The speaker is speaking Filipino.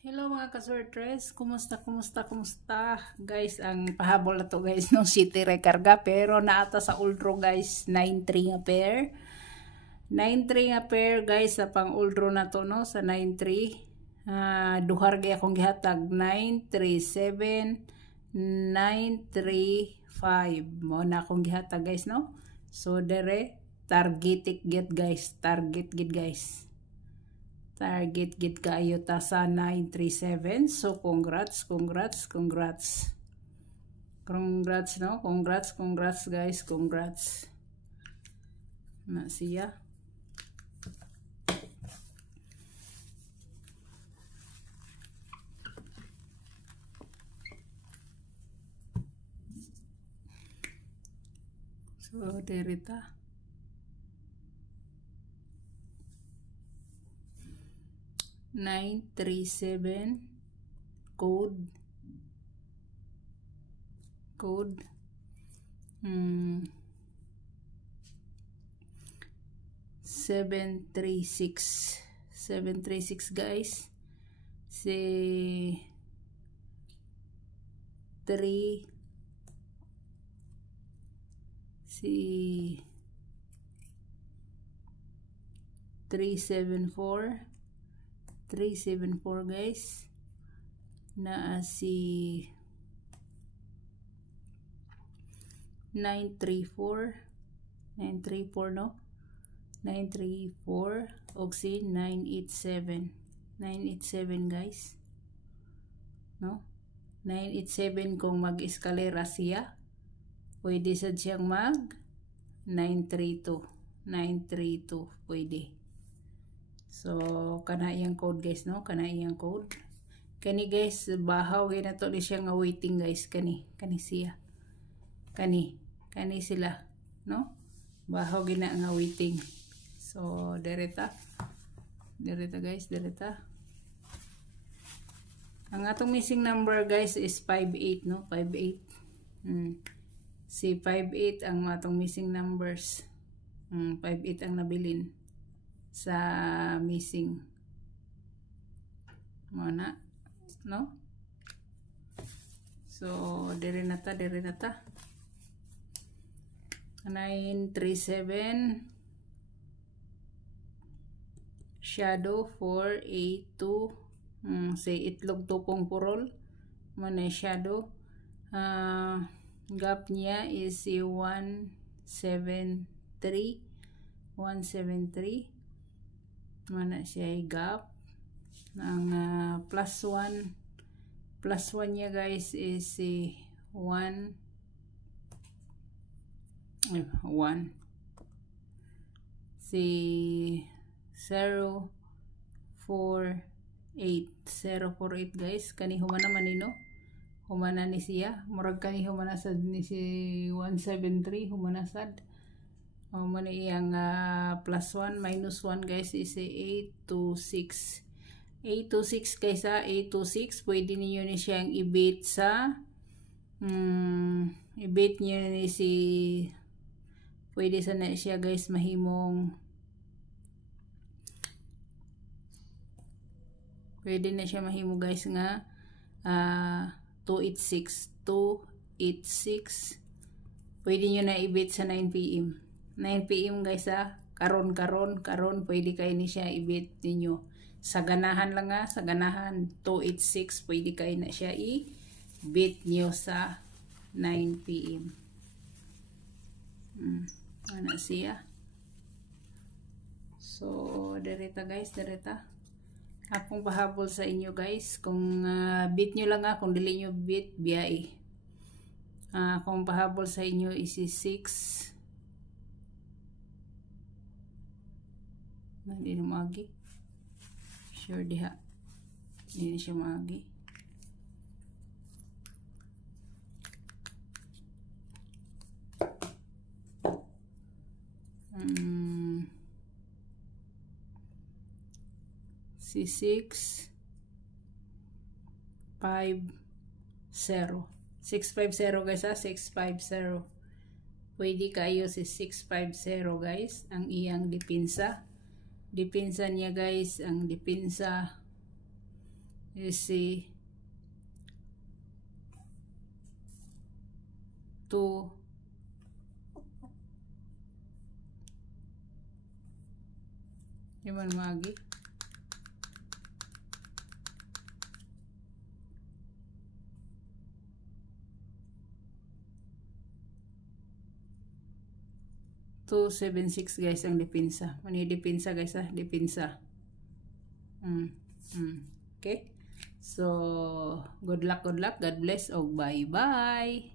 Hello mga kaswertres, kumusta guys, ang pahabol na to guys no city recarga pero naata sa uldro guys 9.3 nga pair 9.3 nga pair guys sa pang uldro na to no sa 9.3 duhar gaya akong gihatag 937 935 mo na akong gihatag guys no, so dere target git guys target git kayo ta sa 937. So congrats no, congrats guys, congrats na siya. So derita 937 code 736 guys, si 3 si 374 guys, na si 934 no, 934 og si 987 guys no, 987 kung mag-eskalera siya pwede sad siyang mag 932 pwede. So kana iyang code guys no, kana iyang code kani guys, bahaw gay na to ni siya nga waiting guys, kani siya kani sila no, bahaw gina nga waiting. So dereta guys, ang atong missing number guys is 58 no, 58 si 58 ang atong missing numbers. 58 ang nabilin sa missing mana no. So dire nata 937 shadow 482 say itlog tupong purol mana shadow. Gap niya is si 173 mana siya gap. Ang plus 1 niya guys is si 1 si 048 guys, kani humana manino, humana ni siya murag kani humana sad ni si 173 humana sad man iyang plus 1 minus 1 guys is 826 guys 826 pwede niyo ni siyang i-bait sa i-bait niyo ni si pwede sa na siya guys mahimong pwede na siya mahimo guys nga 286 pwede nyo na i-bait sa 9 PM guys karon pwede kayo ni siya i-bait ninyo sa ganahan lang sa ganahan 286 pwede kayo na siya i-bait nyo sa 9 PM. Ano siya, so dereta guys, akong pahabol sa inyo guys, kung bit nyo lang kung dili nyo bit biyai. Akong pahabol sa inyo is 6 hindi na maagi sure diha, hindi siya maagi. Si 650 guys 650 pwede kayo si 650 guys ang iyang depensa niya guys. Ang depensa You see 2 Yaman magi. To 7-6 guys ang depensa. Mani depensa guys ha, depensa. Okay. So, good luck, God bless, og bye-bye.